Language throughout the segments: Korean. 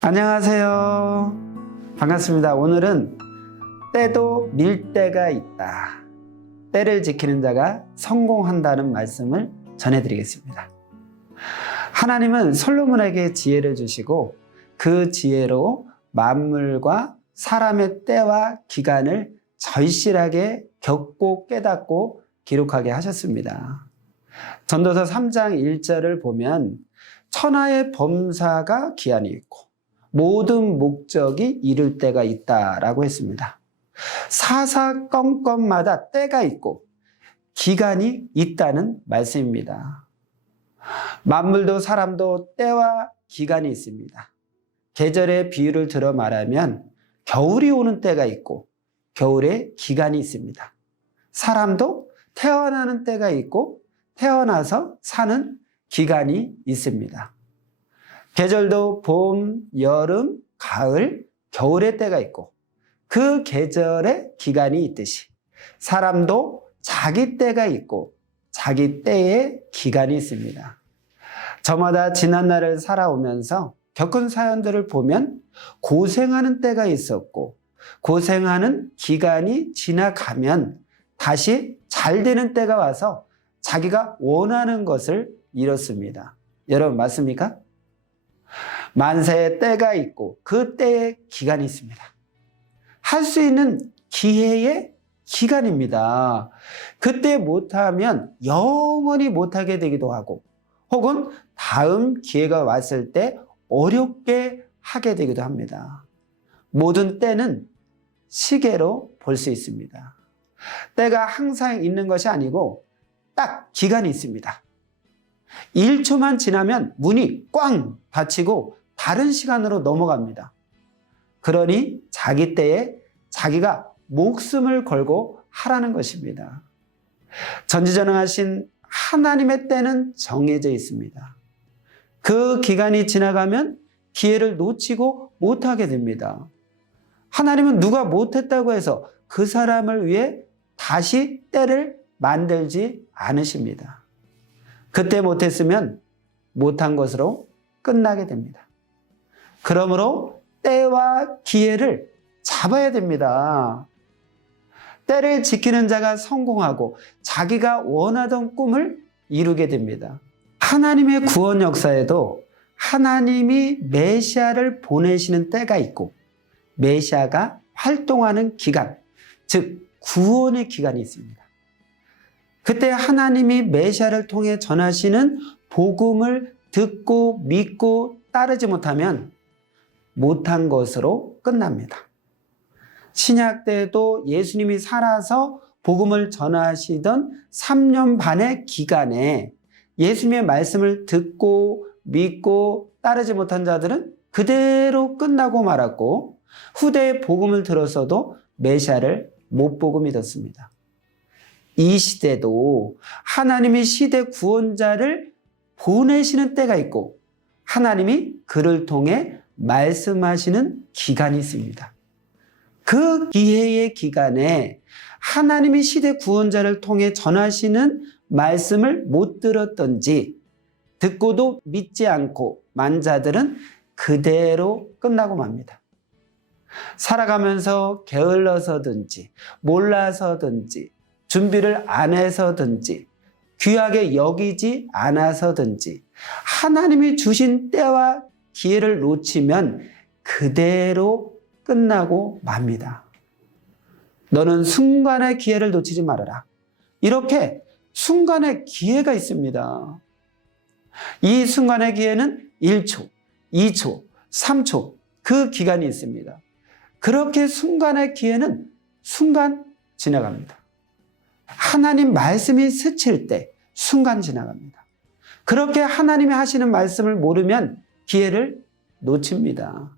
안녕하세요. 반갑습니다. 오늘은 때도 밀 때가 있다. 때를 지키는 자가 성공한다는 말씀을 전해드리겠습니다. 하나님은 솔로몬에게 지혜를 주시고 그 지혜로 만물과 사람의 때와 기간을 절실하게 겪고 깨닫고 기록하게 하셨습니다. 전도서 3장 1절을 보면 천하의 범사가 기한이 있고 모든 목적이 이룰 때가 있다라고 했습니다. 사사건건마다 때가 있고 기간이 있다는 말씀입니다. 만물도 사람도 때와 기간이 있습니다. 계절의 비유를 들어 말하면 겨울이 오는 때가 있고 겨울에 기간이 있습니다. 사람도 태어나는 때가 있고 태어나서 사는 기간이 있습니다. 계절도 봄, 여름, 가을, 겨울의 때가 있고 그 계절의 기간이 있듯이 사람도 자기 때가 있고 자기 때의 기간이 있습니다. 저마다 지난 날을 살아오면서 겪은 사연들을 보면 고생하는 때가 있었고 고생하는 기간이 지나가면 다시 잘 되는 때가 와서 자기가 원하는 것을 이뤘습니다. 여러분 맞습니까? 만세의 때가 있고 그 때의 기간이 있습니다. 할 수 있는 기회의 기간입니다. 그때 못하면 영원히 못하게 되기도 하고 혹은 다음 기회가 왔을 때 어렵게 하게 되기도 합니다. 모든 때는 시계로 볼 수 있습니다. 때가 항상 있는 것이 아니고 딱 기간이 있습니다. 1초만 지나면 문이 꽝 닫히고 다른 시간으로 넘어갑니다. 그러니 자기 때에 자기가 목숨을 걸고 하라는 것입니다. 전지전능하신 하나님의 때는 정해져 있습니다. 그 기간이 지나가면 기회를 놓치고 못하게 됩니다. 하나님은 누가 못했다고 해서 그 사람을 위해 다시 때를 만들지 않으십니다. 그때 못했으면 못한 것으로 끝나게 됩니다. 그러므로 때와 기회를 잡아야 됩니다. 때를 지키는 자가 성공하고 자기가 원하던 꿈을 이루게 됩니다. 하나님의 구원 역사에도 하나님이 메시아를 보내시는 때가 있고 메시아가 활동하는 기간, 즉 구원의 기간이 있습니다. 그때 하나님이 메시아를 통해 전하시는 복음을 듣고 믿고 따르지 못하면 못한 것으로 끝납니다. 신약 때도 예수님이 살아서 복음을 전하시던 3년 반의 기간에 예수님의 말씀을 듣고 믿고 따르지 못한 자들은 그대로 끝나고 말았고 후대에 복음을 들었어도 메시아를 못 보고 믿었습니다. 이 시대도 하나님이 시대 구원자를 보내시는 때가 있고 하나님이 그를 통해 말씀하시는 기간이 있습니다. 그 기회의 기간에 하나님이 시대 구원자를 통해 전하시는 말씀을 못 들었던지 듣고도 믿지 않고 만 자들은 그대로 끝나고 맙니다. 살아가면서 게을러서든지 몰라서든지 준비를 안 해서든지 귀하게 여기지 않아서든지 하나님이 주신 때와 기회를 놓치면 그대로 끝나고 맙니다. 너는 순간의 기회를 놓치지 말아라. 이렇게 순간의 기회가 있습니다. 이 순간의 기회는 1초, 2초, 3초 그 기간이 있습니다. 그렇게 순간의 기회는 순간 지나갑니다. 하나님 말씀이 스칠 때 순간 지나갑니다. 그렇게 하나님이 하시는 말씀을 모르면 기회를 놓칩니다.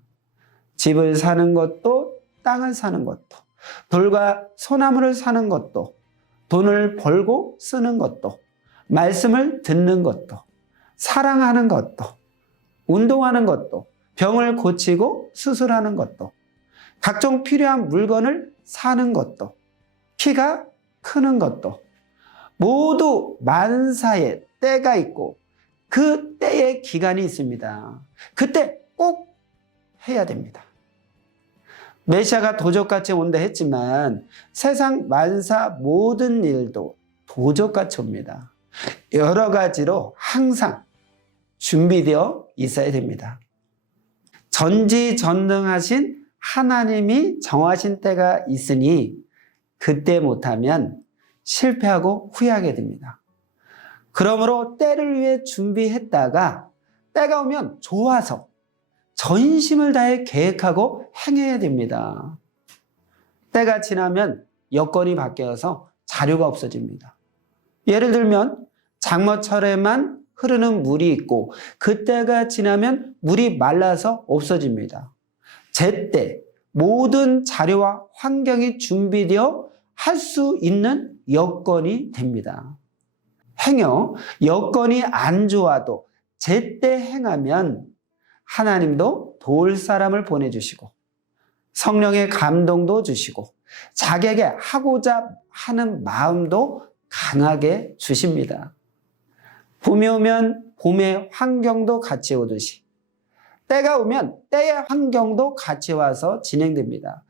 집을 사는 것도 땅을 사는 것도 돌과 소나무를 사는 것도 돈을 벌고 쓰는 것도 말씀을 듣는 것도 사랑하는 것도 운동하는 것도 병을 고치고 수술하는 것도 각종 필요한 물건을 사는 것도 키가 크는 것도 모두 만사의 때가 있고 그 때의 기간이 있습니다. 그때 꼭 해야 됩니다. 메시아가 도적같이 온다 했지만 세상 만사 모든 일도 도적같이 옵니다. 여러 가지로 항상 준비되어 있어야 됩니다. 전지전능하신 하나님이 정하신 때가 있으니 그때 못하면 실패하고 후회하게 됩니다. 그러므로 때를 위해 준비했다가 때가 오면 좋아서 전심을 다해 계획하고 행해야 됩니다. 때가 지나면 여건이 바뀌어서 자료가 없어집니다. 예를 들면 장마철에만 흐르는 물이 있고 그때가 지나면 물이 말라서 없어집니다. 제때 모든 자료와 환경이 준비되어 할 수 있는 여건이 됩니다. 행여 여건이 안 좋아도 제때 행하면 하나님도 도울 사람을 보내주시고 성령의 감동도 주시고 자기에게 하고자 하는 마음도 강하게 주십니다. 봄이 오면 봄의 환경도 같이 오듯이 때가 오면 때의 환경도 같이 와서 진행됩니다.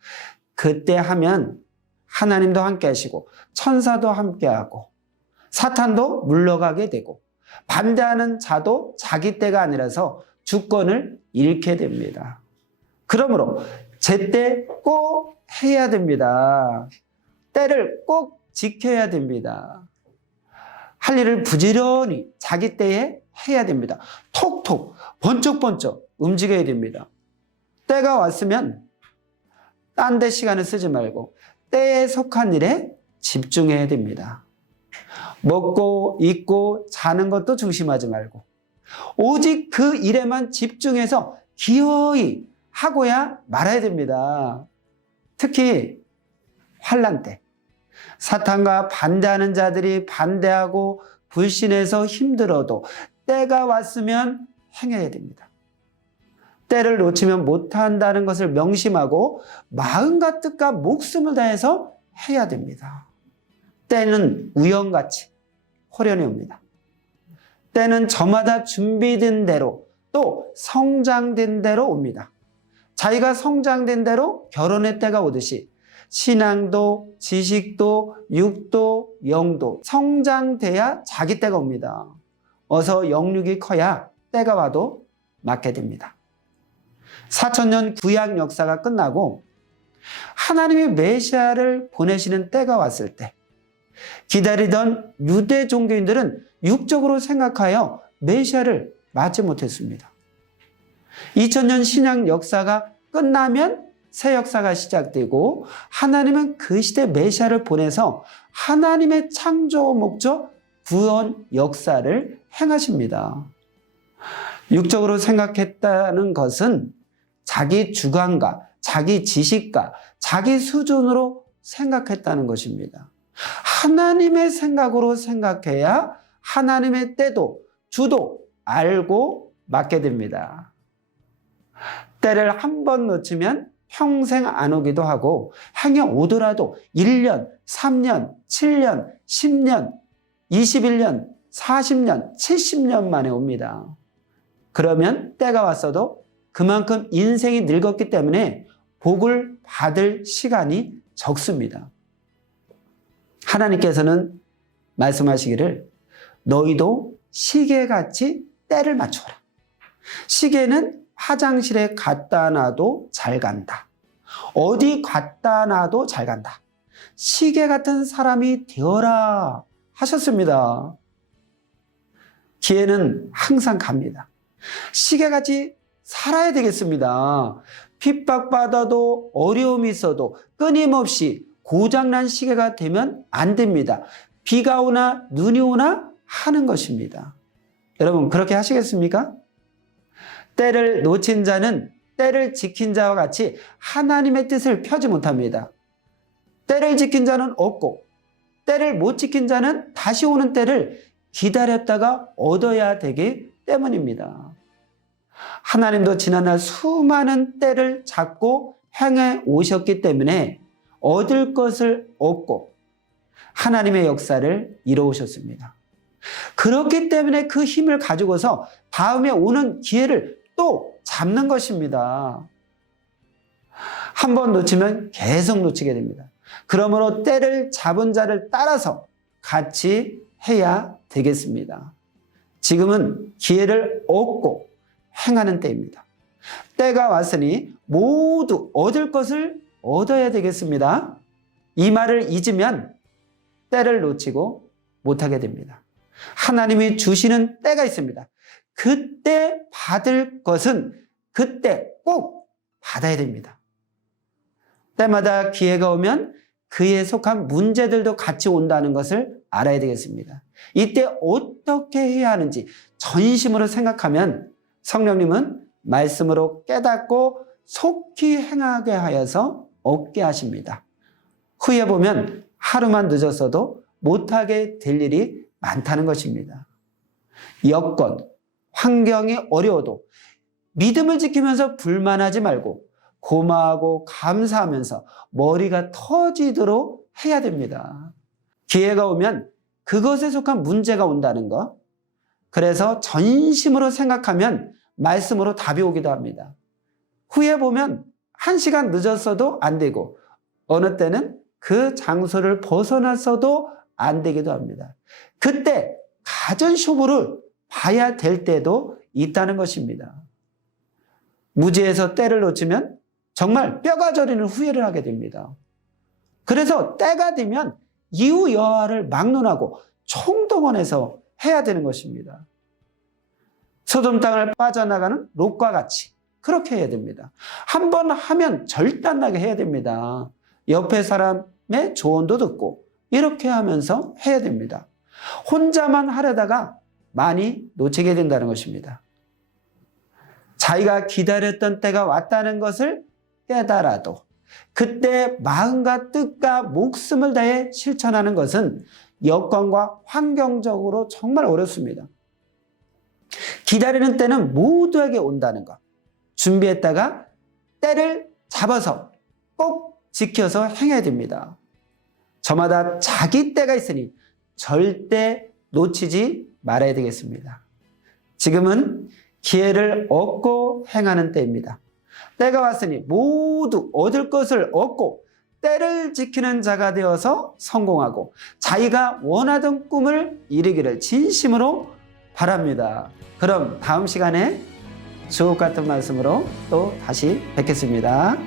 그때 하면 하나님도 함께 하시고 천사도 함께 하고 사탄도 물러가게 되고 반대하는 자도 자기 때가 아니라서 주권을 잃게 됩니다. 그러므로 제때 꼭 해야 됩니다. 때를 꼭 지켜야 됩니다. 할 일을 부지런히 자기 때에 해야 됩니다. 톡톡 번쩍번쩍 움직여야 됩니다. 때가 왔으면 딴 데 시간을 쓰지 말고 때에 속한 일에 집중해야 됩니다. 먹고 입고 자는 것도 중심하지 말고 오직 그 일에만 집중해서 기어이 하고야 말아야 됩니다. 특히 환난 때 사탄과 반대하는 자들이 반대하고 불신해서 힘들어도 때가 왔으면 행해야 됩니다. 때를 놓치면 못한다는 것을 명심하고 마음과 뜻과 목숨을 다해서 해야 됩니다. 때는 우연같이 호련히 옵니다. 때는 저마다 준비된 대로 또 성장된 대로 옵니다. 자기가 성장된 대로 결혼의 때가 오듯이 신앙도 지식도 육도 영도 성장돼야 자기 때가 옵니다. 어서 영육이 커야 때가 와도 맞게 됩니다. 4000년 구약 역사가 끝나고 하나님이 메시아를 보내시는 때가 왔을 때 기다리던 유대 종교인들은 육적으로 생각하여 메시아를 맞지 못했습니다. 2000년 신약 역사가 끝나면 새 역사가 시작되고 하나님은 그 시대 메시아를 보내서 하나님의 창조 목적 구원 역사를 행하십니다. 육적으로 생각했다는 것은 자기 주관과 자기 지식과 자기 수준으로 생각했다는 것입니다. 하나님의 생각으로 생각해야 하나님의 때도 주도 알고 맡게 됩니다. 때를 한 번 놓치면 평생 안 오기도 하고 행여 오더라도 1년, 3년, 7년, 10년, 21년, 40년, 70년 만에 옵니다. 그러면 때가 왔어도 그만큼 인생이 늙었기 때문에 복을 받을 시간이 적습니다. 하나님께서는 말씀하시기를 너희도 시계같이 때를 맞춰라. 시계는 화장실에 갖다 놔도 잘 간다. 어디 갖다 놔도 잘 간다. 시계 같은 사람이 되어라 하셨습니다. 기회는 항상 갑니다. 시계같이 살아야 되겠습니다. 핍박받아도 어려움이 있어도 끊임없이 고장난 시계가 되면 안 됩니다. 비가 오나 눈이 오나 하는 것입니다. 여러분 그렇게 하시겠습니까? 때를 놓친 자는 때를 지킨 자와 같이 하나님의 뜻을 펴지 못합니다. 때를 지킨 자는 없고 때를 못 지킨 자는 다시 오는 때를 기다렸다가 얻어야 되기 때문입니다. 하나님도 지난날 수많은 때를 잡고 행해 오셨기 때문에 얻을 것을 얻고 하나님의 역사를 이루어오셨습니다. 그렇기 때문에 그 힘을 가지고서 다음에 오는 기회를 또 잡는 것입니다. 한 번 놓치면 계속 놓치게 됩니다. 그러므로 때를 잡은 자를 따라서 같이 해야 되겠습니다. 지금은 기회를 얻고 행하는 때입니다. 때가 왔으니 모두 얻을 것을 얻어야 되겠습니다. 이 말을 잊으면 때를 놓치고 못하게 됩니다. 하나님이 주시는 때가 있습니다. 그때 받을 것은 그때 꼭 받아야 됩니다. 때마다 기회가 오면 그에 속한 문제들도 같이 온다는 것을 알아야 되겠습니다. 이때 어떻게 해야 하는지 전심으로 생각하면 성령님은 말씀으로 깨닫고 속히 행하게 하여서 얻게 하십니다. 후에 보면 하루만 늦었어도 못하게 될 일이 많다는 것입니다. 여건, 환경이 어려워도 믿음을 지키면서 불만하지 말고 고마워하고 감사하면서 머리가 터지도록 해야 됩니다. 기회가 오면 그것에 속한 문제가 온다는 것. 그래서 전심으로 생각하면 말씀으로 답이 오기도 합니다. 후에 보면 1시간 늦었어도 안 되고 어느 때는 그 장소를 벗어났어도 안 되기도 합니다. 그때 갖은 쇼부를 봐야 될 때도 있다는 것입니다. 무지에서 때를 놓치면 정말 뼈가 저리는 후회를 하게 됩니다. 그래서 때가 되면 이후 여하를 막론하고 총동원해서 해야 되는 것입니다. 소돔 땅을 빠져나가는 롯과 같이 그렇게 해야 됩니다. 한 번 하면 절단나게 해야 됩니다. 옆에 사람의 조언도 듣고 이렇게 하면서 해야 됩니다. 혼자만 하려다가 많이 놓치게 된다는 것입니다. 자기가 기다렸던 때가 왔다는 것을 깨달아도 그때 마음과 뜻과 목숨을 다해 실천하는 것은 여건과 환경적으로 정말 어렵습니다. 기다리는 때는 모두에게 온다는 것. 준비했다가 때를 잡아서 꼭 지켜서 행해야 됩니다. 저마다 자기 때가 있으니 절대 놓치지 말아야 되겠습니다. 지금은 기회를 얻고 행하는 때입니다. 때가 왔으니 모두 얻을 것을 얻고 때를 지키는 자가 되어서 성공하고 자기가 원하던 꿈을 이루기를 진심으로 바랍니다. 그럼 다음 시간에 주옥 같은 말씀으로 또 다시 뵙겠습니다.